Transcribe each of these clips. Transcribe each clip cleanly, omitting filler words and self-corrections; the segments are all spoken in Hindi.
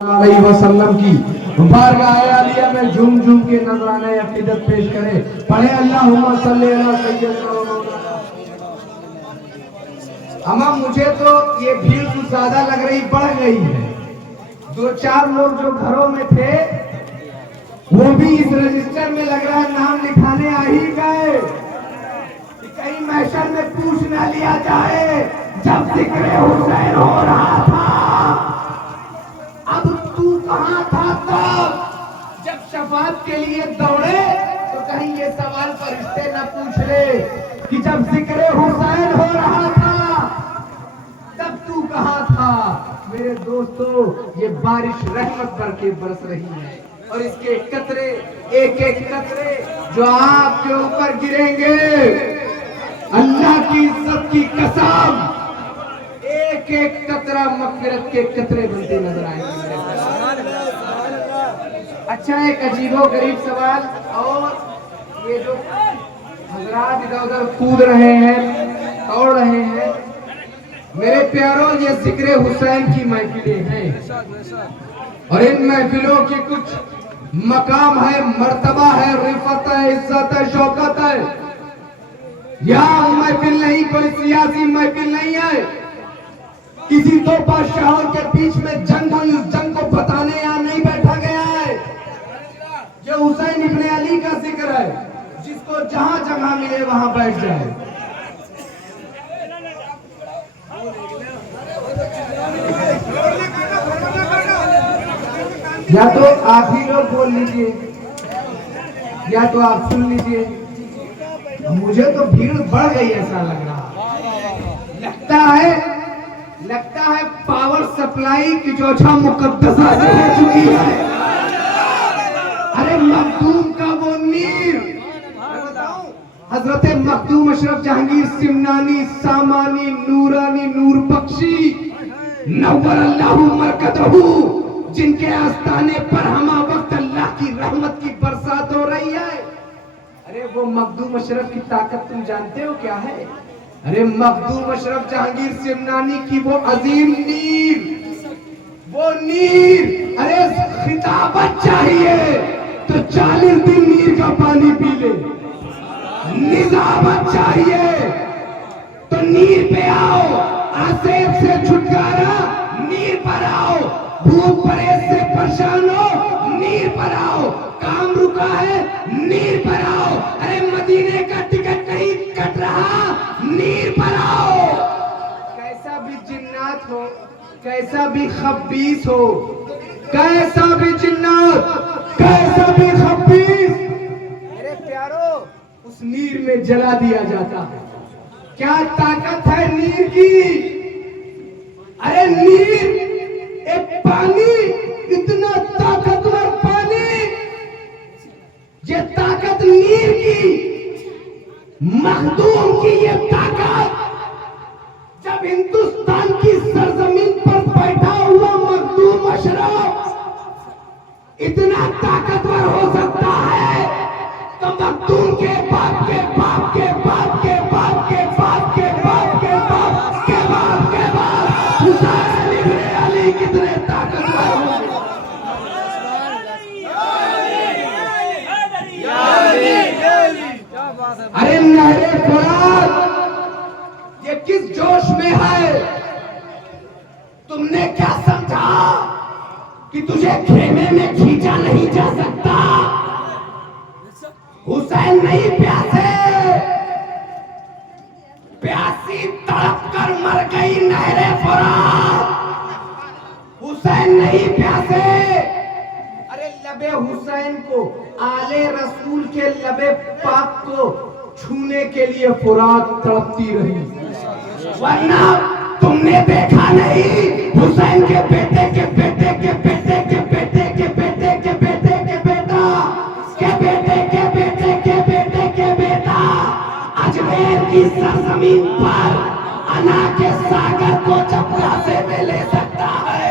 अलैहि वसल्लम की बारगाह आलिया में झूम झूम के नजराने अकीदत पेश करें। पढ़े अल्लाहुम्मा सल्ली अला सय्यदना मौलाना। अम्मा मुझे तो ये भीड़ कुछ ज्यादा लग रही, बढ़ गई है। दो चार लोग जो घरों में थे वो भी इस रजिस्टर में लग रहा है नाम लिखाने आ ही गए। कहीं महशर में पूछ ना लिया जाए जब जिक्र हुसैन हो रहा था। अब तू कहां था तब जब शफाअत के लिए दौड़े, तो कहीं ये सवाल फरिश्ते न पूछ ले कि जब जिक्र हुसैन हो रहा था तब तू कहां था। मेरे दोस्तों, ये बारिश रहमत भर के बरस रही है और इसके कतरे, एक एक कतरे जो आपके ऊपर गिरेंगे, अल्लाह की इज्जत की कसम, एक एक कतरा मग़फ़िरत के कतरे बनते नजर आएंगे। अच्छा, एक अजीबो गरीब सवाल, और ये जो हजरात इधर उधर कूद रहे हैं, दौड़ रहे हैं, मेरे प्यारों, ये जिक्र हुसैन की महफिलें हैं और इन महफिलों की कुछ मकाम है, मर्तबा है, रिफत है, इज्जत है, शौकत है। यह महफिल नहीं कोई सियासी महफिल नहीं है, किसी दो बादशाहों के बीच में जंग हुई, उस जंग को बताने यहां नहीं बैठा गया है। ये हुसैन इब्ने अली का जिक्र है, जिसको जहां जगह मिले वहां बैठ जाए। या तो आप ही लोग बोल लीजिए या तो आप सुन लीजिए। मुझे तो भीड़ बढ़ गई ऐसा लग रहा, लगता है पावर सप्लाई की चौथा मुकद्दसा जो हो चुकी है। अरे मखदूम का वो नीर, हजरत मखदूम अशरफ जहांगीर सिमनानी सामानी नूरानी नूर बख्शी नव्वर अल्लाहु मरकदहू, जिनके आस्थाने पर हमा वक्त अल्लाह की रहमत की बरसात हो रही है। अरे वो मखदूम अशरफ की ताकत तुम जानते हो क्या है? अरे मखदूम अशरफ जहांगीर सिमनानी की वो अजीम नीर, वो नीर, अरे खिताबत चाहिए तो 40 दिन नीर का पानी पी ले। निजामत चाहिए तो नीर पे आओ, आसेब से छुटकारा नीर पर आओ, भूख परहेज से परेशान हो नीर पर आओ, काम रुका है नीर पर आओ, अरे मदीने का टिकट नहीं कट रहा नीर पर आओ। कैसा भी जिन्नात हो, कैसा भी खब्बीस हो, कैसा भी जिन्नात, कैसा भी खब्बीस, मेरे प्यारो, उस नीर में जला दिया जाता है। क्या ताकत है नीर की? अरे नीर एक पानी, इतना ताकतवर पानी, ये ताकत नीर की, मखदूम की ये ताकत, जब हिंदुस्तान की सरजमीन पर बैठा हुआ मखदूम अशरफ इतना ताकतवर हो सकता है, तो मखदूम के बाप के बाप के बाप के बाप के बाप के बाप के बाप के बाप के बाप हुसैन इब्ने अली कितने ताकतवर होंगे। अरे नहरे फुरात ये किस जोश में है? तुमने क्या समझा कि तुझे खेमे में खींचा नहीं जा सकता? हुसैन नहीं प्यासे, प्यासी तड़प कर मर गई नहरे फुरात, हुसैन नहीं प्यासे। अरे लबे हुसैन को, आले रसूल के लबे पाक को छूने के लिए फुरात तड़पती रही, वरना तुमने देखा नहीं हुसैन के बेटे के बेटे के बेटे के बेटे के बेटे के बेटे के बेटा के बेटे के बेटे के बेटे के बेटा अजमेर की सरजमीन पर अना के सागर को चपरासे में ले सकता है,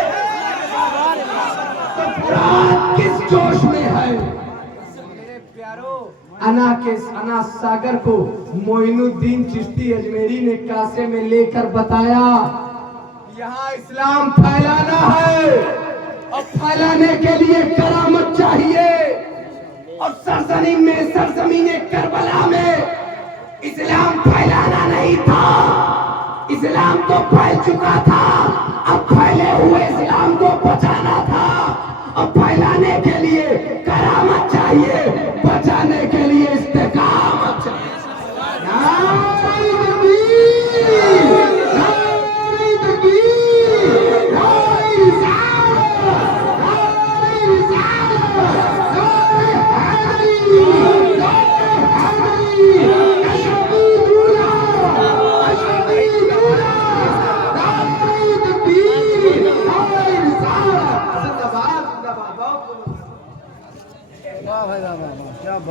तो फुरात किस जोश में है? मेरे प्यारो, अना सागर को मोइनुद्दीन चिश्ती अजमेरी ने कासे में लेकर बताया, यहाँ इस्लाम फैलाना है, और फैलाने के लिए करामत चाहिए। और सरजमीन करबला में इस्लाम फैलाना नहीं था, इस्लाम तो फैल चुका था, अब फैले हुए इस्लाम को बचाना था। अब फैलाने के लिए करामत चाहिए, बचाने के लिए इस्तेकामत चाहिए।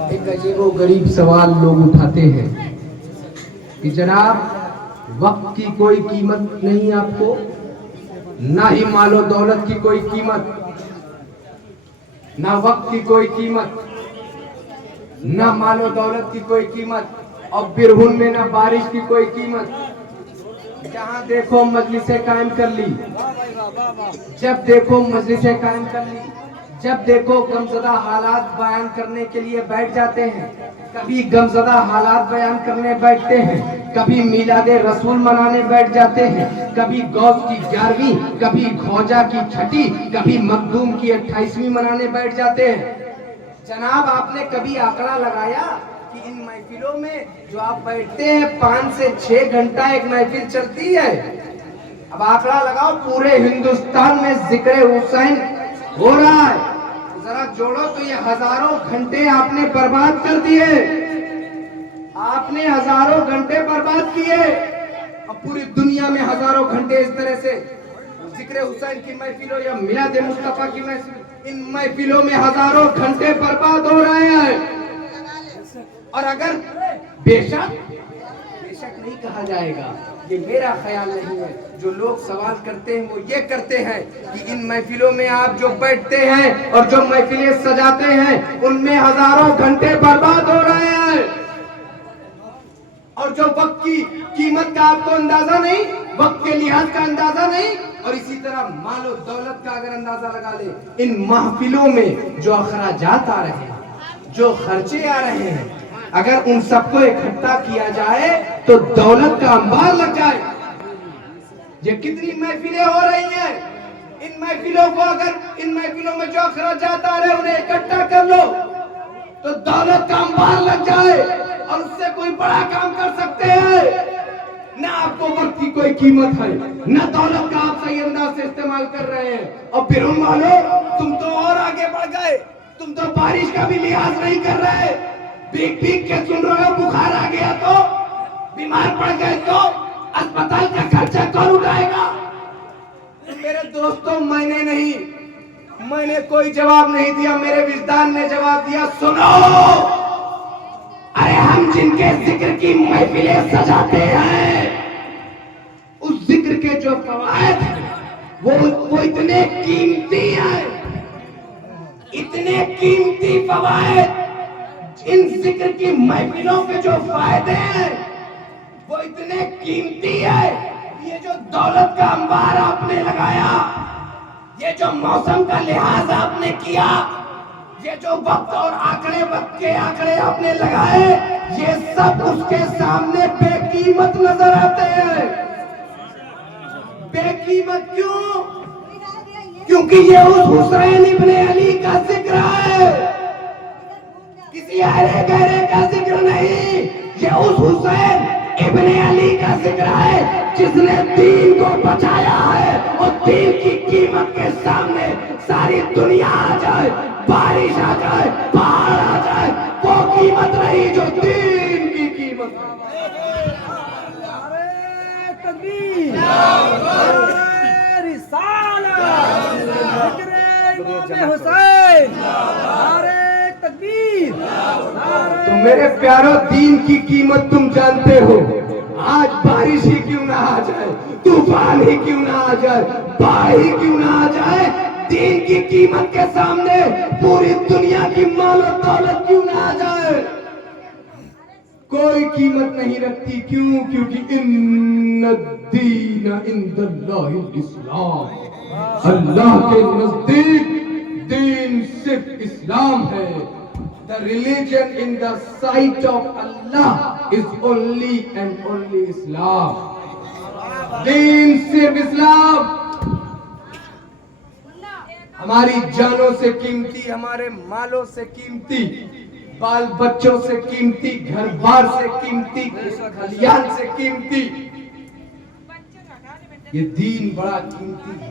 एक अजीबो गरीब सवाल लोग उठाते हैं कि जनाब वक्त की कोई कीमत नहीं आपको, ना ही मालो दौलत की कोई कीमत, ना वक्त की कोई कीमत, ना मालो दौलत की कोई कीमत, और बिरहुन में ना बारिश की कोई कीमत। जहां देखो मजलिसें कायम कर ली, जब देखो मजलिसें कायम कर ली, जब देखो गमज़दा हालात बयान करने के लिए बैठ जाते हैं। कभी गमज़दा हालात बयान करने बैठते हैं, कभी मिलादे रसूल मनाने बैठ जाते हैं, कभी गौस की 11वीं, कभी ख्वाजा की 6ठी, कभी मखदूम की 28वीं मनाने बैठ जाते हैं। जनाब आपने कभी आंकड़ा लगाया कि इन महफिलों में जो आप बैठते हैं 5 से 6 घंटा एक महफिल चलती है। अब आंकड़ा लगाओ, पूरे हिंदुस्तान में जिक्र हुसैन हो रहा है, जरा जोड़ो तो ये हजारों घंटे आपने बर्बाद कर दिए, आपने हजारों घंटे बर्बाद किए। अब पूरी दुनिया में हजारों घंटे इस तरह से जिक्र हुसैन की महफिलों या मिलाद मुस्तफा की महफिल, इन महफिलों में हजारों घंटे बर्बाद हो रहे हैं। और अगर बेशक नहीं कहा जाएगा, ये मेरा ख्याल नहीं है, जो लोग सवाल करते हैं वो ये करते हैं कि इन महफिलों में आप जो बैठते हैं और जो महफिलें सजाते हैं उनमें हजारों घंटे बर्बाद हो रहे हैं, और जो वक्त की कीमत का आपको अंदाजा नहीं, वक्त के लिहाज का अंदाजा नहीं, और इसी तरह मालो दौलत का अगर अंदाजा लगा ले, इन महफिलों में जो अखराजात आ रहे हैं, जो खर्चे आ रहे हैं, अगर उन सबको इकट्ठा किया जाए तो दौलत का अंबार लग जाए। ये कितनी महफिलें हो रही हैं, इन महफिलों को अगर इन महफिलों में जो अखराजात आ रहे हैं उन्हें इकट्ठा कर लो तो दौलत का अंबार लग जाए, और उससे कोई बड़ा काम कर सकते हैं। ना आपको वक्त की कोई कीमत है, ना दौलत का आप सही अंदाज से इस्तेमाल कर रहे हैं। और फिर वालों, तुम तो और आगे बढ़ गए, तुम तो बारिश का भी लिहाज नहीं कर रहे, भीग भीग के सुन रहे हो। बुखार आ गया तो, बीमार पड़ गए तो अस्पताल का खर्चा कौन उठाएगा? मेरे दोस्तों, मैंने कोई जवाब नहीं दिया, मेरे विजदान ने जवाब दिया। सुनो, अरे हम जिनके जिक्र की महफिलें सजाते हैं, उस जिक्र के जो फवायद वो इतने कीमती हैं, इतने कीमती फवायद। इन जिक्र की महफिलों के जो फायदे हैं वो इतने कीमती है। ये जो दौलत का अंबार आपने लगाया, ये जो मौसम का लिहाज आपने किया, ये जो वक्त और वक्त के आंकड़े आपने लगाए, ये सब उसके सामने बेकीमत नजर आते हैं। बेकीमत क्यों? क्योंकि ये उस हुसैन इब्ने अली का जिक्र है, किसी अरे गहरे का जिक्र नहीं। ये उस हुसैन इब्ने अली का जिक्र है जिसने दीन को बचाया है। और दीन की कीमत के सामने सारी दुनिया आ जाए, बारिश आ जाए, पहाड़ आ जाए, वो कीमत नहीं जो दीन की कीमत है। तो मेरे प्यारो, दीन की कीमत तुम जानते हो। आज बारिश ही क्यों ना आ जाए, तूफान ही क्यों ना आ जाए, बाढ़ ही क्यों ना आ जाए, दीन की कीमत के सामने पूरी दुनिया की मालो दौलत क्यों ना आ जाए। कोई कीमत नहीं रखती। क्यों? क्योंकि इन्नद्दीन इंदल्लाहिल इस्लाम, अल्लाह के नजदीक दीन सिर्फ इस्लाम है। The religion in the sight of Allah is only and only Islam. दीन सिर्फ इस्लाम। हमारी जानों से कीमती, हमारे मालों से कीमती, बाल बच्चों से कीमती, घर बार से कीमती, खलियान से कीमती, ये दीन बड़ा कीमती है।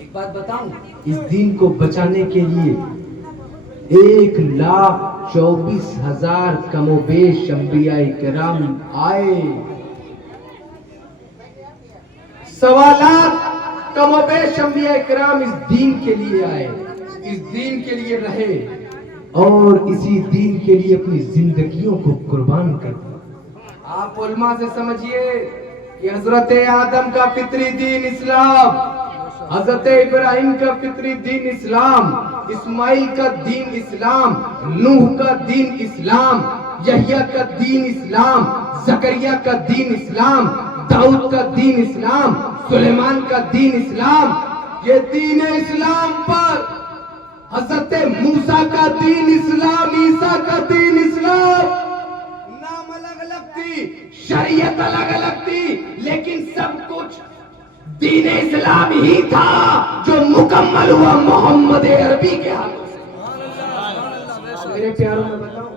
एक बात बताऊं, इस दीन को बचाने के लिए 1,24,000 कमोबेश अंबियाए किराम आए। 1.25 लाख कमोबेश अंबियाए किराम इस दीन के लिए आए, इस दीन के लिए रहे और इसी दीन के लिए अपनी जिंदगियों को कुर्बान कर दिया। आप उलमा से समझिए कि हजरत आदम का फितरी दीन इस्लाम, हजरत इब्राहिम का फितरी दीन इस्लाम, इस्माइल का दीन इस्लाम, नूह का दीन इस्लाम, यहिया का दीन इस्लाम, जकरिया का दीन इस्लाम, दाऊद का दीन इस्लाम, सुलेमान का दीन इस्लाम। ये दीन इस्लाम पर हजरत मूसा का दीन इस्लाम, ईसा का दीन इस्लाम, नाम अलग अलग थी, शरीयत अलग अलग थी, लेकिन सब कुछ दीन इस्लाम ही था जो मुकम्मल हुआ मोहम्मद अरबी के हाथों से। मेरे प्यारों में बताऊं,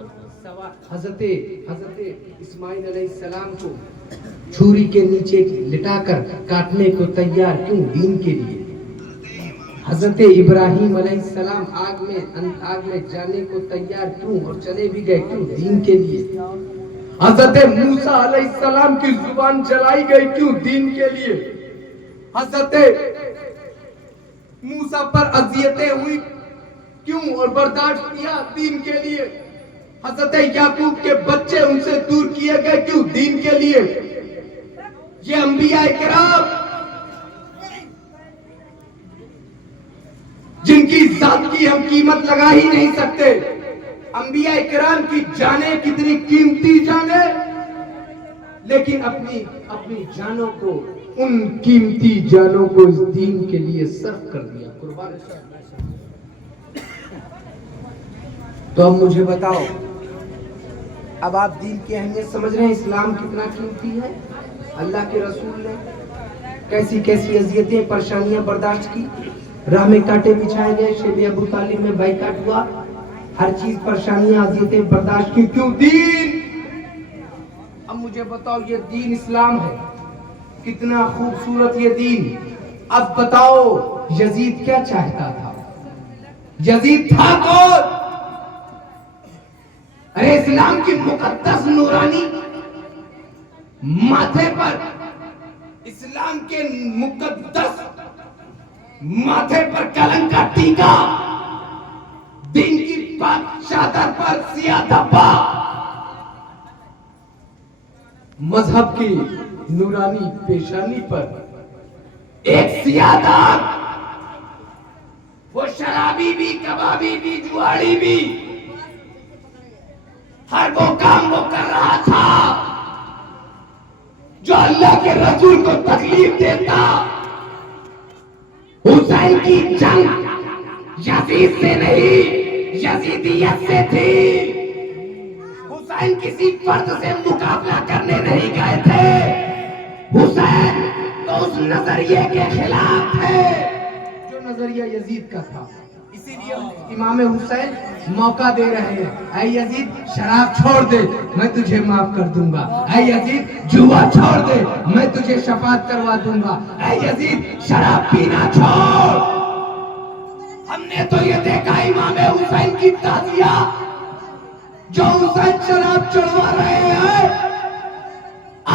हजरत इस्माइल अलैहिस्सलाम को छुरी के नीचे लिटाकर काटने को तैयार क्यों? दीन के लिए। हजरत इब्राहिम अलैहिस्सलाम आग में जाने को तैयार क्यों और चले भी गए क्यों? दीन के लिए। हजरत मूसा अलैहिस्सलाम की जुबान जलाई गई क्यों? दीन के लिए। हजरत मूसा पर अजियतें हुई क्यों और बर्दाश्त किया? दीन के लिए। हजरत याकूब के बच्चे उनसे दूर किए गए क्यों? दीन के लिए। ये अंबिया किराम जिनकी जात की हम कीमत लगा ही नहीं सकते, अंबिया किराम की जाने कितनी कीमती जाने, लेकिन अपनी जानों को, उन कीमती जानों को इस दीन के लिए सर्व कर दिया, कुर्बान कर दिया। तो अब मुझे बताओ, अब आप दीन की अहमियत समझ रहे हैं, इस्लाम कितना कीमती है। अल्लाह के रसूल ने कैसी कैसी अजियतें परेशानियां बर्दाश्त की, राह में कांटे बिछाए गए, शेर अबू तालिब में बाइकाट हुआ, हर चीज परेशानियां अजियतें बर्दाश्त की, क्यों? दीन। अब मुझे बताओ, ये दीन इस्लाम है, कितना खूबसूरत ये दीन। अब बताओ, यजीद क्या चाहता था? यजीद था कौन? अरे इस्लाम की मुकद्दस नूरानी माथे पर, इस्लाम के मुकद्दस माथे पर कलंक का टीका, दीन की पाक चादर पर सियाह धब्बा, मजहब की नूरानी पेशानी पर एक सियाह दाग। वो शराबी भी, कबाबी भी, जुआड़ी भी, हर वो काम वो कर रहा था जो अल्लाह के रसूल को तकलीफ देता। हुसैन की जंग यजीद से नहीं, यजीदियत से थी। हुसैन किसी फर्द से मुकाबला करने नहीं गए थे, हुसैन तो उस नजरिए के खिलाफ है जो नजरिया यजीद का था। इसीलिए इमाम हुसैन मौका दे रहे हैं, ऐ यजीद शराब छोड़ दे, मैं तुझे माफ कर दूंगा। ऐ यजीद जुआ छोड़ दे, मैं तुझे शफात करवा दूंगा। ऐ यजीद शराब पीना छोड़। हमने तो ये देखा इमाम हुसैन की ताजिया, जो हुसैन शराब चढ़वा रहे हैं,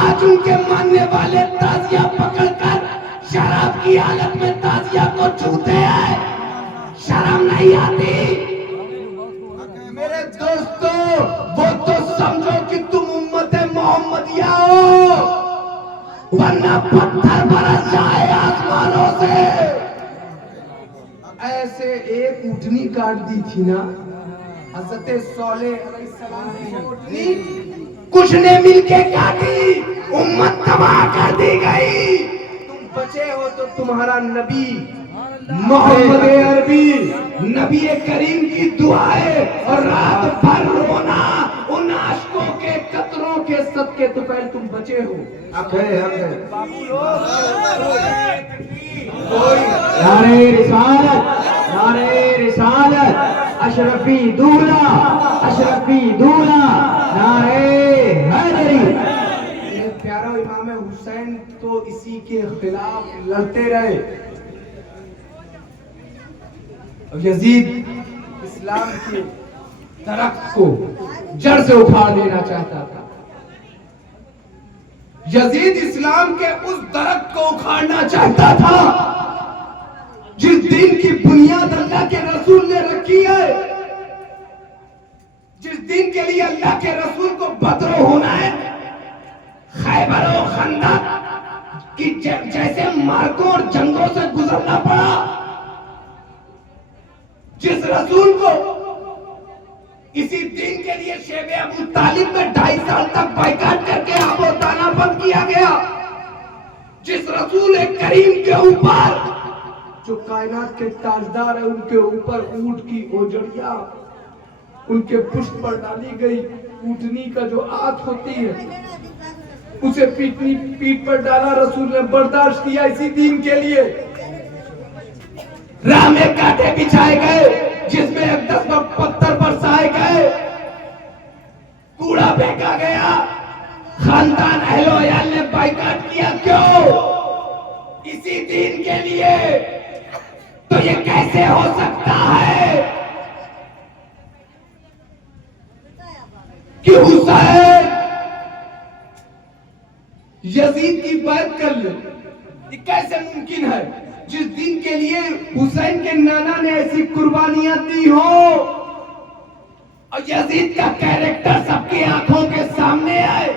आज उनके मानने वाले ताजिया पकड़कर शराब की हालत में ताजिया को छूते हैं। शर्म नहीं आती? मेरे दोस्तों, वो तो समझो कि तुम उम्मत मोहम्मदिया हो, वरना पत्थर बरस जाए आसमानों से। ऐसे एक ऊँटनी काट दी थी ना हजरत सोले अलैहिस्सलाम की ऊँटनी, कुछ ने मिलके काटी, उम्मत तबाह कर दी गई। तुम बचे हो तो तुम्हारा नबी मोहम्मद अरबी नबी करीम की दुआएं और रात भर रोना उन आशिकों के कतरों के सदके, तो पहले तुम बचे हो। नारे रिसालत, नारे रिसालत, अशरफी दूल्हा, अशरफी दूल्हा, नारे हैदरी। प्यारा इमाम हुसैन तो इसी के खिलाफ लड़ते रहे। यजीद इस्लाम के दरख्त को जड़ से उखाड़ देना चाहता था। यजीद इस्लाम के उस दरख्त को उखाड़ना चाहता था जिस दिन की बुनियाद अल्लाह के रसूल ने रखी है, जिस दिन के लिए अल्लाह के रसूल को बदर होना है, खैबर और खंदक की जैसे मार्कों और जंगों से गुजरना पड़ा, जिस रसूल को इसी दिन के लिए शेब अबू तालिब में 2.5 साल तक बाइकाट करके आबोताना बंद किया गया, जिस रसूल करीम के ऊपर जो कायनात के ताजदार है उनके ऊपर ऊंट की ओजड़िया उनके पुष्ट पर डाली गई, ऊँटनी का जो आंत होती है उसे पीठ पर डाला, रसूल ने बर्दाश्त किया इसी दिन के लिए। राह में कांटे बिछाए गए, जिसमें 10 पत्थर बरसाए गए, कूड़ा फेंका गया, खानदान अहलोयाल ने बाइकाट किया। क्यों? इसी दिन के लिए। तो ये कैसे हो सकता है कि हुसैन यजीद की बात कर ले? ये कैसे मुमकिन है? जिस दिन के लिए हुसैन के नाना ने ऐसी कुर्बानियां दी हो और यजीद का कैरेक्टर सबकी आंखों के सामने आए,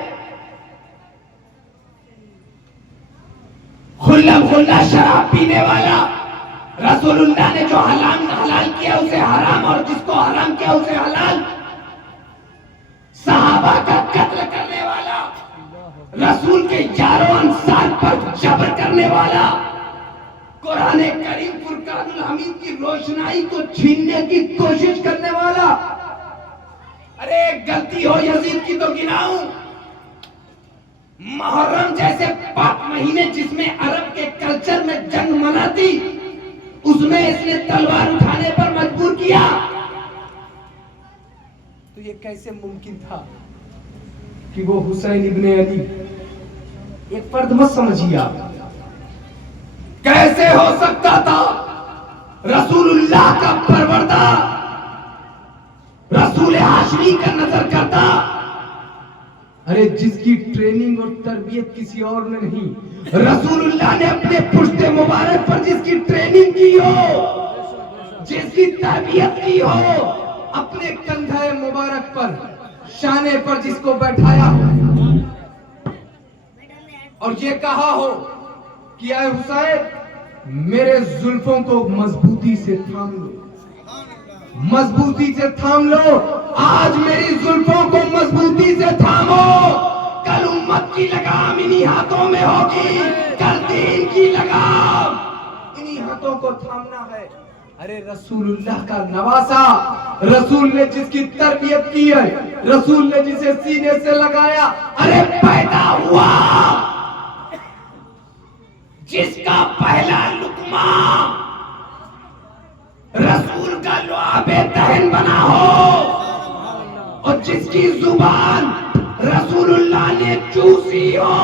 खुल्ला खुल्ला शराब पीने वाला, रसूलुल्लाह ने जो हलाल किया उसे हराम और जिसको हराम किया उसे हलाल, सहाबा का कत्ल करने वाला, रसूल के यारों अंसार पर जबर करने वाला, कुरान करीम फुरकानुल हमीद की रोशनाई को छीनने की कोशिश करने वाला। अरे गलती हो यजीद की तो गिनाऊं, मुहर्रम जैसे पाक महीने जिसमें अरब के कल्चर में जंग मनाती, उसमें इसने तलवार उठाने पर मजबूर किया। तो ये कैसे मुमकिन था कि वो हुसैन इब्ने अली, एक फर्द मत समझिए आप, कैसे हो सकता था रसूलुल्लाह का परवरदा, रसूल हाशमी का नजर करता, अरे जिसकी ट्रेनिंग और तरबियत किसी और ने नहीं, रसूलुल्लाह ने अपने पुश्ते मुबारक पर जिसकी ट्रेनिंग की हो, जिसकी तरबियत की हो, अपने कंधे मुबारक पर शाने पर जिसको बैठाया हो और ये कहा हो कि आए हुसैन मेरे जुल्फों को मजबूती से थाम लो, मजबूती से थाम लो, आज मेरी जुल्फों को मजबूती से थामो, कल उम्मत की लगाम इन्हीं हाथों में होगी, कल दीन की लगाम इन्हीं हाथों को थामना है। अरे रसूलुल्लाह का नवासा, रसूल ने जिसकी तरबियत की है, रसूल ने जिसे सीने से लगाया, अरे पैदा हुआ जिसका पहला लुकमा रसूल का लुआबे दहन बना हो और जिसकी जुबान रसूलुल्लाह ने चूसी हो,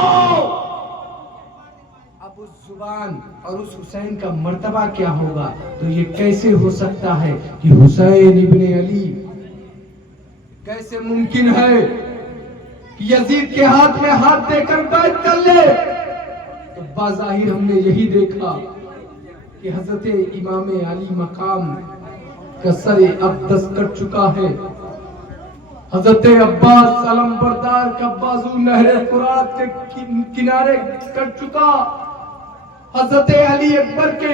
अब उस जुबान और उस हुसैन का मर्तबा क्या होगा? तो ये कैसे हो सकता है कि हुसैन इब्ने अली, कैसे मुमकिन है कि यजीद के हाथ में हाथ देकर बैत कर ले? तो बाज़ाहिर हमने यही देखा कि हजरत इमाम अली मकाम का सर अक़दस कट चुका है, हजरत अब्बास सलम बरदार का बाजू नहर फुरात के किनारे कट चुका, हजरत अली अकबर के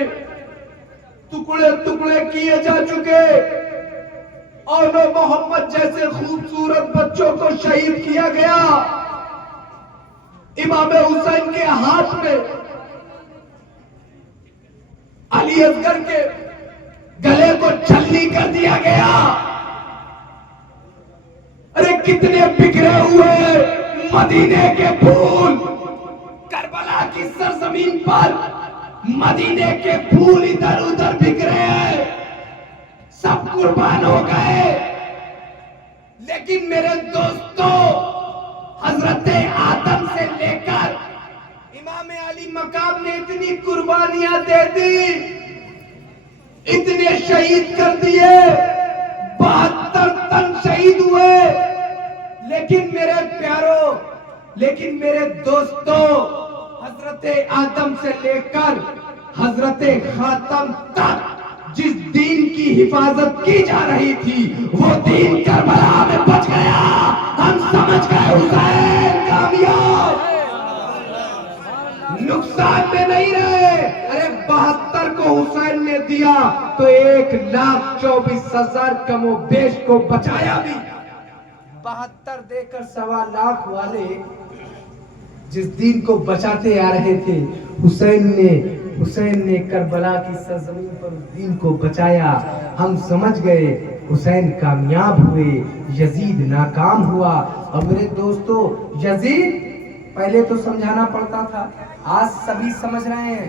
टुकड़े टुकड़े किए जा चुके, और मोहम्मद जैसे खूबसूरत बच्चों को शहीद किया गया। इमाम हुसैन के हाथ में अली असगर के गले को छलनी कर दिया गया। अरे कितने बिखरे हुए मदीने के फूल, करबला की सरजमीन पर मदीने के फूल इधर उधर बिखरे हैं, सब कुर्बान हो गए। लेकिन मेरे दोस्तों, हजरत आदम से लेकर इमाम अली मकाम ने इतनी कुर्बानियां दे दी, इतने शहीद कर दिए, 72 तन शहीद हुए। लेकिन मेरे प्यारों, लेकिन मेरे दोस्तों, हजरत आदम से लेकर हजरत खातम तक जिस दीन की हिफाजत की जा रही थी, वो दीन करबला में बच गया। हम समझ गए हुसैन कामयाब, नुकसान में नहीं रहे। अरे 72 को हुसैन ने दिया तो 1,24,000 कमोबेश को बचाया भी। 72 देकर 1.25 लाख वाले जिस दीन को बचाते आ रहे थे, हुसैन ने करबला की सरजमीन पर उस दीन को बचाया। हम समझ गए हुसैन कामयाब हुए, यजीद नाकाम हुआ। और मेरे दोस्तों, यजीद पहले तो समझाना पड़ता था, आज सभी समझ रहे हैं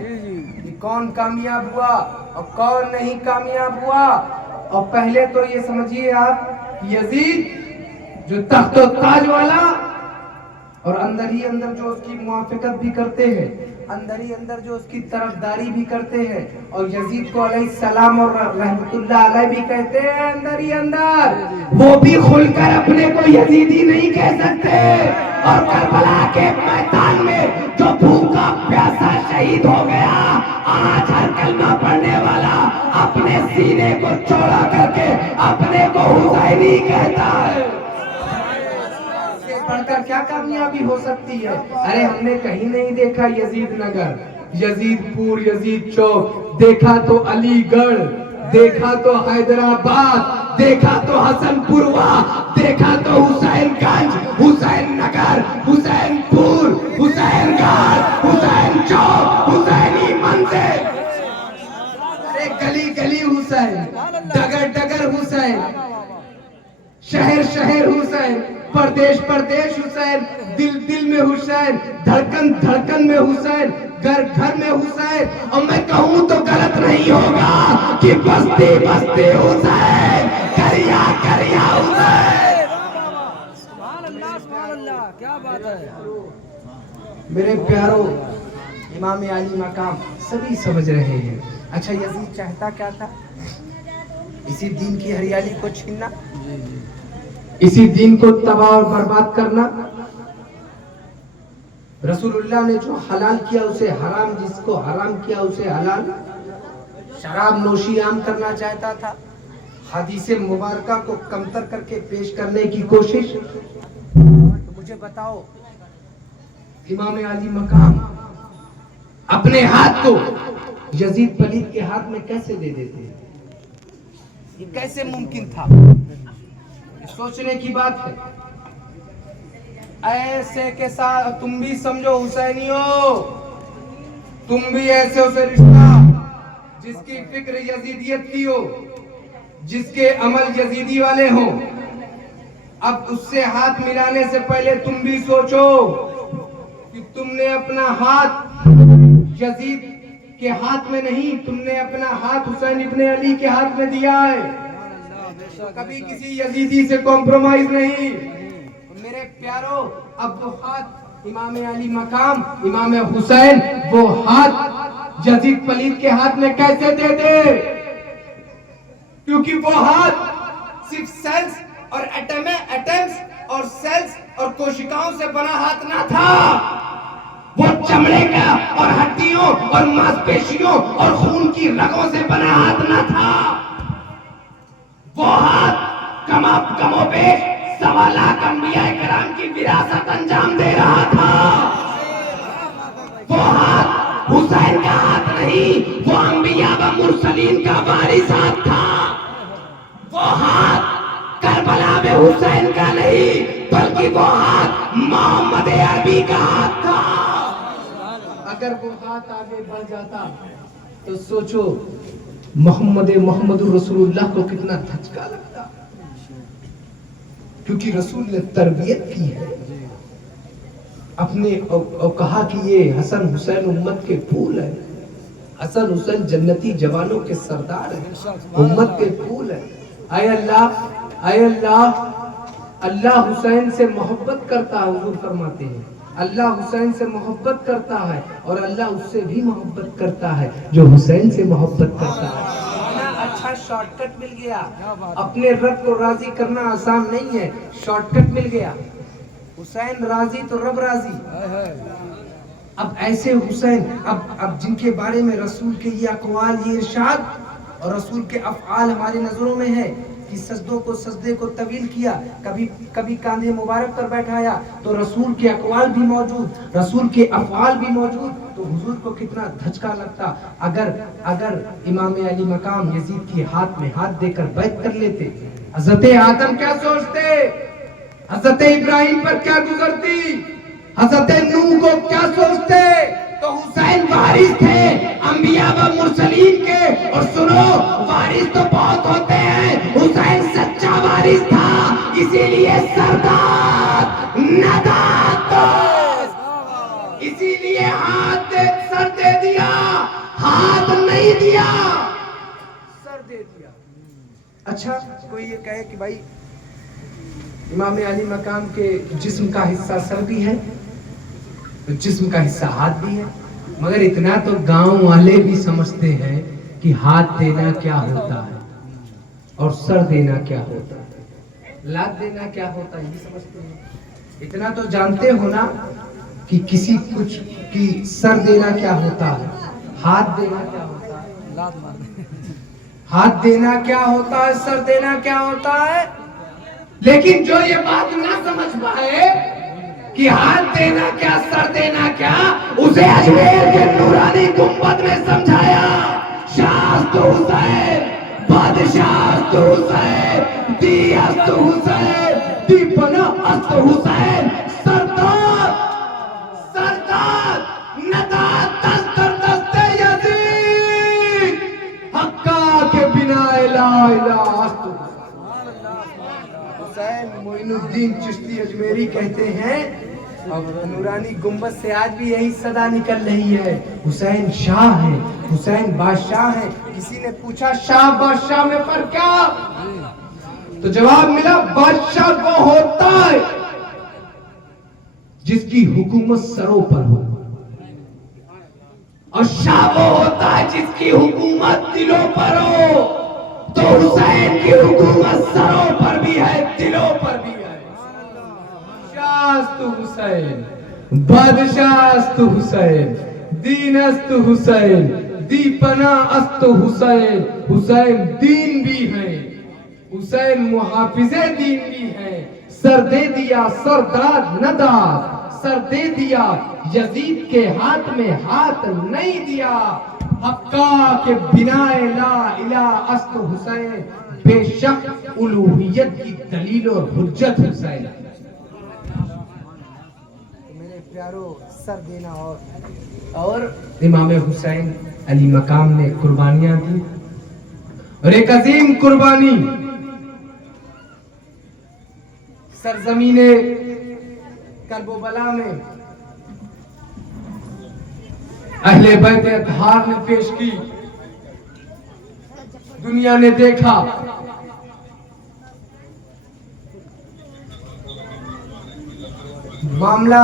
कि कौन कामयाब हुआ और कौन नहीं कामयाब हुआ। और पहले तो ये समझिए आप, यजीद जो तख्त और ताज वाला, और अंदर ही अंदर जो उसकी मुआफिकत भी करते हैं, अंदर ही अंदर जो उसकी तरफदारी भी करते हैं, और यजीद को अलैहिस्सलाम और रहमतुल्लाह अलैह भी कहते हैं अंदर ही अंदर, वो भी खुलकर अपने को यजीदी नहीं कह सकते। और करबला के मैदान में जो भूखा प्यासा शहीद हो गया, आज हर कलमा पढ़ने वाला अपने सीने को चौड़ा करके अपने को हुसैनी कहता है। पढ़कर क्या कामयाबी हो सकती है? अरे हमने कहीं नहीं देखा यजीद नगर, यजीदपुर, यजीद चौक, देखा तो अलीगढ़, देखा तो हैदराबाद, देखा तो हसनपुरवा, देखा तो हुसैनगंज, हुसैन नगर, हुसैनपुर, हुसैनगढ़, हुसैन चौक, हुसैनी मंजिल। अरे गली गली हुसैन, डगर डगर हुसैन, शहर शहर हुसैन, परदेश परदेश हुसैन, दिल दिल में हुसैन, धड़कन धड़कन में हुसैन, घर घर में हुसैन। और मैं कहूँ तो गलत नहीं होगा कि बस्ती बस्ती हुसैन, करिया करिया हुसैन। क्या बात है मेरे प्यारों, इमाम अली मकाम सभी समझ रहे हैं। अच्छा, यजीद चाहता क्या था? इसी दीन की हरियाली को छीनना, इसी दीन को तबाह और बर्बाद करना। रसूलुल्लाह ने जो हलाल किया उसे हराम, जिसको हराम किया उसे हलाल। शराब नोशी आम करना चाहता था, हदीसे मुबारका को कमतर करके पेश करने की कोशिश। तो मुझे बताओ, इमाम अली मकाम अपने हाथ को यजीद पलीद के हाथ में कैसे दे देते? ये कैसे मुमकिन था? सोचने की बात है। ऐसे के साथ तुम भी समझो हुसैनियों, तुम भी ऐसे उसे रिश्ता जिसकी फिक्र यजीदियत की हो, जिसके अमल यजीदी वाले हो, अब उससे हाथ मिलाने से पहले तुम भी सोचो कि तुमने अपना हाथ यजीद के हाथ में नहीं, तुमने अपना हाथ हुसैन इब्ने अली के हाथ में दिया है। कभी किसी यजीदी से कॉम्प्रोमाइज नहीं। मेरे प्यारों, अब वो हाथ इमाम अली मकाम, इमाम हुसैन, वो हाथ यजीद पलीद के हाथ में कैसे दे दे? क्योंकि वो हाथ सिर्फ सेल्स और एटम्स और सेल्स और कोशिकाओं से बना हाथ ना था। वो चमड़े का और हड्डियों और मांसपेशियों और खून की रगों से बना हाथ ना था। वो हाथ कमोबेश 1.25 लाख अंबिया किराम की विरासत अंजाम दे रहा था। वो हाथ हुसैन का हाथ नहीं, वो अंबिया व मुरसलीन का वारिस हाथ था। वो हाथ हुसैन का नहीं, बल्कि वो हाथ मोहम्मद अरबी का हाथ था। अगर वो हाथ आगे बढ़ जाता तो सोचो मोहम्मद रसूलुल्लाह को कितना धचका लगता, क्योंकि रसूल ने तरबियत की है अपने और कहा कि ये हसन हुसैन उम्मत के फूल है, हसन हुसैन जन्नती जवानों के सरदार है, उम्मत के फूल है। आए अल्लाह, अल्लाह हुसैन से मोहब्बत करता है। हुजूर फरमाते हैं अल्लाह हुसैन से मोहब्बत करता है और अल्लाह उससे भी मोहब्बत करता है जो हुसैन से मोहब्बत करता है। अच्छा शॉर्टकट मिल गया, अपने रब को राजी करना आसान नहीं है, शॉर्टकट मिल गया। हुसैन राजी तो रब राजी। अब ऐसे हुसैन, अब जिनके बारे में रसूल के ये अक़वाल, ये इरशाद और रसूल के अफ़आल हमारी नजरों में है कि सजदे को तवील किया, कभी कांधे मुबारक पर बैठाया, तो रसूल के अक़वाल भी मौजूद, रसूल के अफ़आल भी मौजूद, तो हुजूर को कितना धचका लगता अगर इमाम अली मकाम यजीद के हाथ में हाथ देकर बैत कर लेते। हजरत आदम क्या सोचते, हजरत इब्राहिम पर क्या गुजरती, हजरत नूह को क्या सोचते। तो हुसैन वारिस थे अंबिया व मुरसलीन के, और सुनो वारिस तो बहुत होते हैं, हुसैन सच्चा वारिस था, इसीलिए सरदार नदात, इसीलिए सर दे दिया, हाथ नहीं दिया, सर दे दिया। अच्छा कोई ये कहे कि भाई इमाम अली मकाम के जिस्म का हिस्सा सर भी है, तो जिस्म का हिस्सा हाथ भी है, मगर इतना तो गांव वाले भी समझते हैं कि हाथ देना क्या होता है और सर देना क्या होता है, लात देना क्या होता है, ये समझते हैं। इतना तो जानते हो ना कि किसी कुछ की सर देना क्या होता है, हाथ देना क्या होता है, हाथ देना क्या होता है, सर देना क्या होता है। लेकिन जो ये बात ना समझ पाए कि हाथ देना क्या सर देना क्या, उसे अजमेर के नूरानी गुंबद में समझाया। शास्त हुसैन, बादशाह हुसैन, दियस्त हुसैन, दीपना अस्त हुसैन, सरदार सरदार नदात दस्तर दस्ते यजीद, हक्का के बिना ला इलाहा अस्तु। हुसैन मोइनुद्दीन चिश्ती अजमेरी कहते हैं, अब नूरानी गुंबद से आज भी यही सदा निकल रही है, हुसैन शाह है, हुसैन बादशाह है। किसी ने पूछा शाह बादशाह में फर्क क्या, तो जवाब मिला बादशाह वो होता है जिसकी हुकूमत सरों पर हो, और शाह वो होता है जिसकी हुकूमत दिलों पर हो। तो हुसैन की हुकूमत सरों पर भी है, दिलों पर भी है। शास्तु हुसैन, बादशाहस्तु हुसैन, दीनस्तु हुसैन, दीपना अस्तु हुसैन। हुसैन दीन भी है, हुसैन मुहाफिजे दीन भी है। सर दे दिया सरदार नदात, सर दे दिया यजीद के हाथ में हाथ नहीं दिया। हक्का के बिना ला इलाहा अस्तु हुसैन, बेशक उलूहियत की दलील और हुज्जत हुसैन। मेरे प्यारो सर देना और इमाम हुसैन अली मकाम ने कुर्बानियां दी, और एक अजीम कुर्बानी सरजमीने करबला में अहले बैत अतहार ने पेश की। दुनिया ने देखा, मामला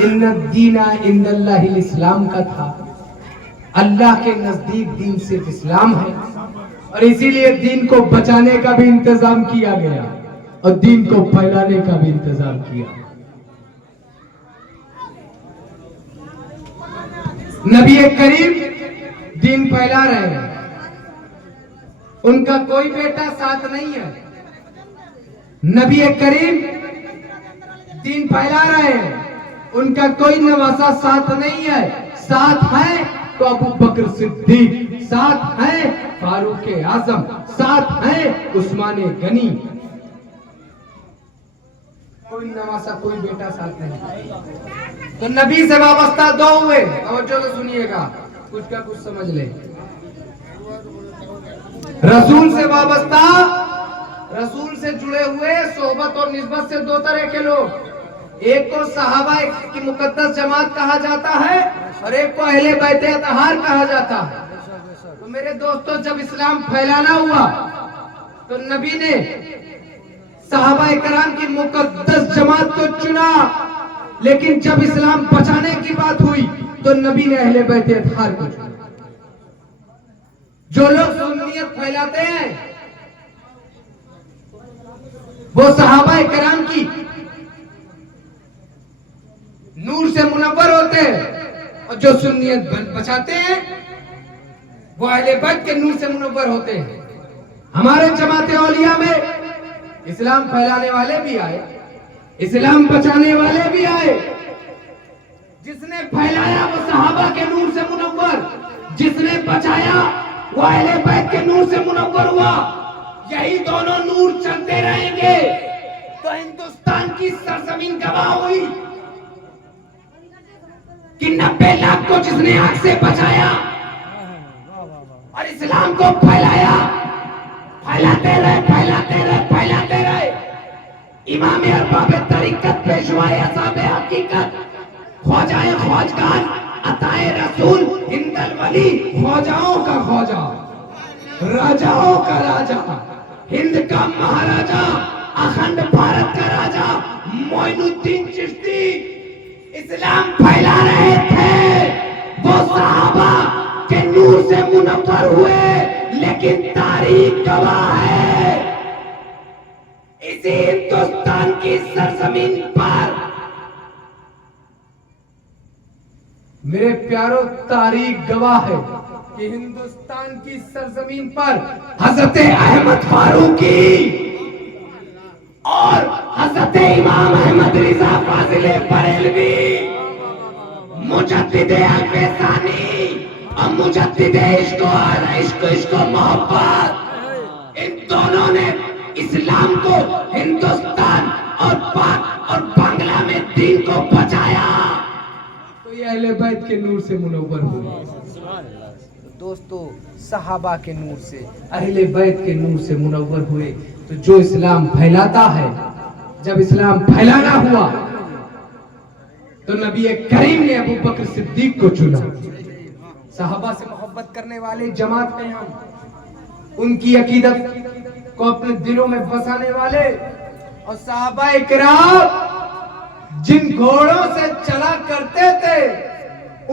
इन्ना दीना इंदल्लाहिल इस्लाम का था। अल्लाह के नजदीक दीन सिर्फ इस्लाम है, और इसीलिए दीन को बचाने का भी इंतजाम किया गया और दीन को फैलाने का भी इंतजाम किया। नबी करीम दीन फैला रहे हैं, उनका कोई बेटा साथ नहीं है। नबी करीम दीन फैला रहे हैं, उनका कोई नवासा साथ नहीं है। साथ है तो अबू बकर सिद्दीक, साथ है फारूक आजम, साथ है उस्मान गनी। कोई नवासा, कोई बेटा साथ नहीं। तो नबी से वाबस्ता दो हुए, तवज्जो से सुनिएगा, कुछ का कुछ समझ ले। रसूल से वाबस्ता, रसूल से जुड़े हुए सोहबत और निस्बत से दो तरह के लोग, एक को सहाबा की मुकद्दस जमात कहा जाता है और एक को अहले बैत अतहार कहा जाता है। तो मेरे दोस्तों, जब इस्लाम फैलाना हुआ तो नबी ने सहाबा कराम की मुकद्दस जमात को चुना, लेकिन जब इस्लाम बचाने की बात हुई तो नबी ने अहले बैत अतहार को चुना। जो लोग सुन्नियत फैलाते हैं वो सहाबा कराम की नूर से मुनव्वर होते हैं, और जो सुन्नियत बचाते हैं वो अहले बैत के नूर से मुनव्वर होते हैं। हमारे जमाते औलिया में इस्लाम फैलाने वाले भी आए, इस्लाम बचाने वाले भी आए। जिसने फैलाया वो सहाबा के नूर से मुनव्वर, जिसने बचाया वो अहले बैत के नूर से मुनव्वर हुआ। यही दोनों नूर चलते रहेंगे तो हिंदुस्तान की सरजमीन गवाह हुई कि 90 लाख को जिसने आग से बचाया और इस्लाम को फैलाया, फैलाते रहे, फैलाते रहे, फैलाते रहे। इमाम अरबाब तरीकत, पेशवाए असाब हकीकत, ख्वाजाए ख्वाजगान, अताए रसूल, हिंदल वली, ख्वाजाओं का ख्वाजा, राजाओं का राजा, हिंद का महाराजा, अखंड भारत का राजा मोइनुद्दीन चिश्ती इस्लाम फैला रहे थे। वो सहाबा के नूर से मुनव्वर हुए, लेकिन तारीख गवाह है इसी हिंदुस्तान की सरजमीन पर, मेरे प्यारो, तारीख गवाह है कि हिंदुस्तान की सरजमीन पर हजरत अहमद फारूकी और हजरत इमाम अहमद रिजा फाजिल बरेलवी, मुजद्दिद अल्फसानी और मुजद्दिद इश्क मोहब्बत, इन दोनों ने इस्लाम को हिंदुस्तान और पाक और बांग्ला में दीन को बचाया। तो ये अहले बैत के नूर से मुनव्वर हुए। दोस्तों, सहाबा के नूर से, अहले बैत के नूर से मुनव्वर हुए। तो जो इस्लाम फैलाता है, जब इस्लाम फैलाना हुआ तो नबी करीम ने अबू बकर सिद्दीक को चुना। सहाबा से मोहब्बत करने वाले जमात में हम, उनकी अकीदत को अपने दिलों में बसाने वाले, और सहाबा इकराम जिन घोड़ों से चला करते थे,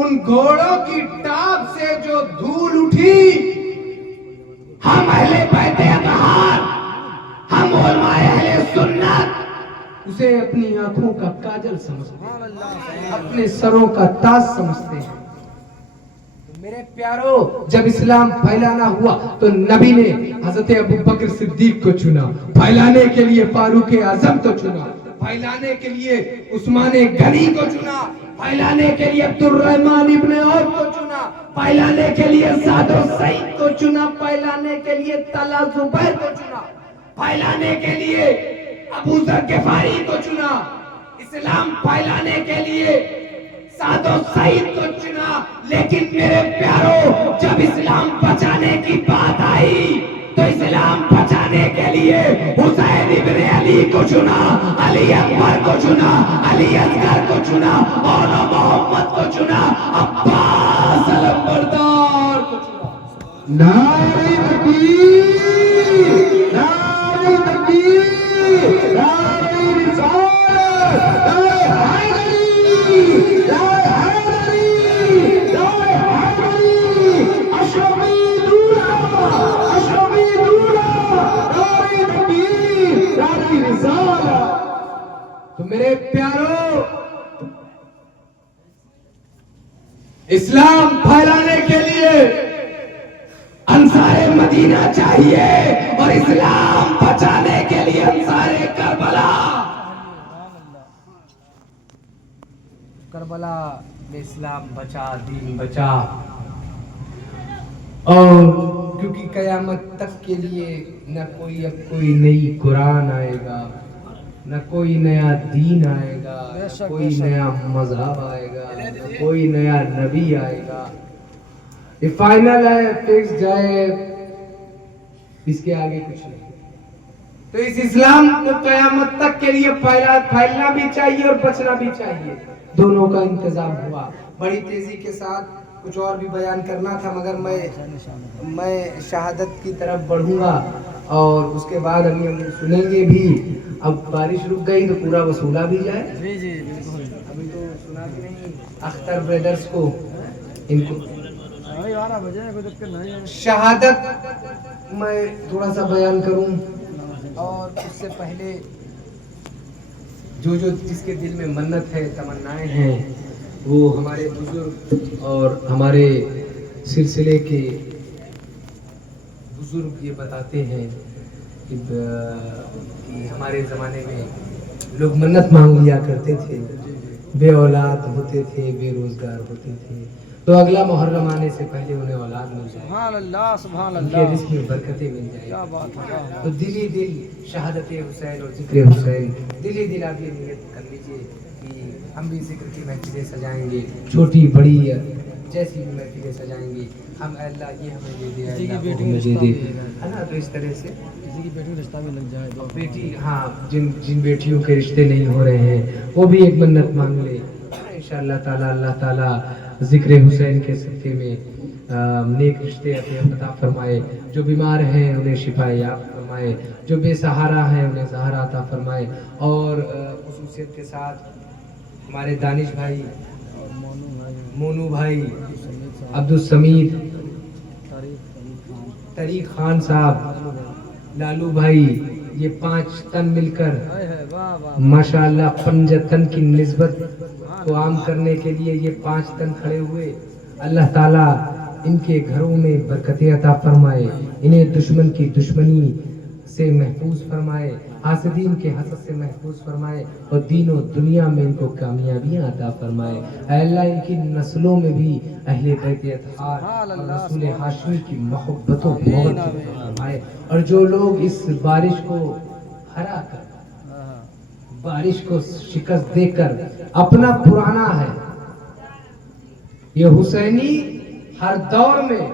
उन घोड़ों की टाप से जो धूल उठी, हम अहले बैत अतहार, हम उलमाए अहले सुन्नत उसे अपनी आंखों का काजल समझते हैं, अपने सरों का ताज समझते हैं। तो मेरे प्यारो, जब इस्लाम फैलाना हुआ तो नबी ने हजरत अबू बकर सिद्दीक को चुना, फैलाने के लिए फारूक आजम को चुना, फैलाने के लिए उस्मान गनी को चुना, फैलाने के लिए अब्दुर्रहमान इब्ने औफ को चुना, फैलाने के लिए साद और सईद को चुना, फैलाने के लिए तला जुबैर को चुना, फैलाने के लिए अबू जर गिफारी को चुना, इस्लाम फैलाने के लिए साद और सईद को चुना। लेकिन मेरे प्यारो, जब इस्लाम बचाने की बात आई तो इस्लाम बचाने के लिए हुसैन इब्ने अली को चुना, अली अकबर को चुना, अली असगर को चुना, और मोहम्मद को चुना, अब्बास अलमबरदार को चुना। नारे तकबीर, नारे तकबीर, नारे रिसालत, नारे हैदरी, नारे हैदरी, नारे हैदरी, अशरफी दूल्हा, अशरफी दूल्हा, नारे तकबीर, नारे रिसालत। तो मेरे प्यारो, इस्लाम फैलाने के लिए अंसारे मदीना चाहिए, और इस्लाम बचाने के लिए अंसारे करबला। करबला में इस्लाम बचा, दीन बचा, और क्योंकि कयामत तक के लिए न कोई अब कोई नई कुरान आएगा, न कोई नया दीन आएगा, न कोई नया मजहब आएगा, न कोई नया नबी आएगा। ये फाइनल है, फिक्स है, इसके आगे कुछ नहीं। तो इस इस्लाम को कयामत तक के लिए फैलना भी चाहिए और बचना भी चाहिए, दोनों का इंतजाम हुआ। बड़ी तेजी के साथ कुछ और भी बयान करना था, मगर मैं शहादत की तरफ बढ़ूंगा और उसके बाद हम सुनेंगे भी। अब बारिश रुक गई तो पूरा वसूला भी जाए। जी जी बिल्कुल। अभी तो सुना भी नहीं अख्तर ब्रदर्स को, इनको 12 बजे कोई दिक्कत नहीं है। शहादत मैं थोड़ा सा बयान करूं और उससे पहले जो जिसके दिल में मन्नत है, तमन्नाएं हैं, वो हमारे बुजुर्ग और हमारे सिलसिले के बुजुर्ग ये बताते हैं कि हमारे ज़माने में लोग मन्नत मांग लिया करते थे, बे औलाद होते थे, बेरोजगार होते थे, तो अगला मुहर्रम आने से पहले उन्हें औलाद मिल जाए, सुभान अल्लाह सुभान उनके अल्लाह। रिस्क में बरकतें मिल क्या जाए। बात है। तो दिली दिल शहादत हुसैन और जिक्र हुसैन, दिली दिल आप ये नियत कर लीजिए कि हम भी जिक्र की महफिलें सजाएंगे, छोटी बड़ी जैसी भी महफिलें सजाएंगे। हम अल्लाह ये हमें दे दे, किसी की अल्लाह वो बेटी हमें का दे रिश्ता दे, भी है। है ना। तो इस तरह से किसी की बेटी का रिश्ता भी लग जाए तो बेटी, हाँ, जिन बेटियों के रिश्ते नहीं हो रहे हैं वो भी एक मन्नत मांग ले, इंशाअल्लाह ताला अल्लाह ताला जिक्र हुसैन के सदक़े में नेक रिश्ते अता फरमाए। जो बीमार हैं उन्हें शिफाए याब फरमाए, जो बेसहारा हैं उन्हें सहारा अता फरमाए। और खुसूसियत के साथ हमारे दानिश भाई, और मोनू भाई, समीर अब्दुल समीद, तारीख तरीक खान साहब, लालू भाई, ये 5 तन मिलकर है। वाह वाह। माशाअल्लाह 5 तन की निस्बत को आम करने के लिए ये 5 तन खड़े हुए। अल्लाह ताला इनके घरों में बरकतें अता फरमाए, इन्हें दुश्मन की दुश्मनी से महफूज फरमाए, हासिदीन के हसद से महफूज फरमाए और दीन और दुनिया में इनको कामयाबियां अता फरमाए। अल्लाह इनकी नस्लों में भी अहले बैत अतहार और रसूल हाशमी की मोहब्बतों फरमाए। और जो लोग इस बारिश को हरा कर, बारिश को शिकस्त देकर अपना पुराना है, ये हुसैनी हर दौर में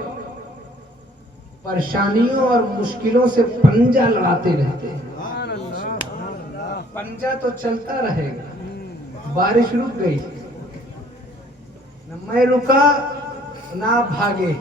परेशानियों और मुश्किलों से पंजा लड़ाते रहते हैं। पंजा तो चलता रहेगा। बारिश रुक गई, न मैं रुका ना भागे,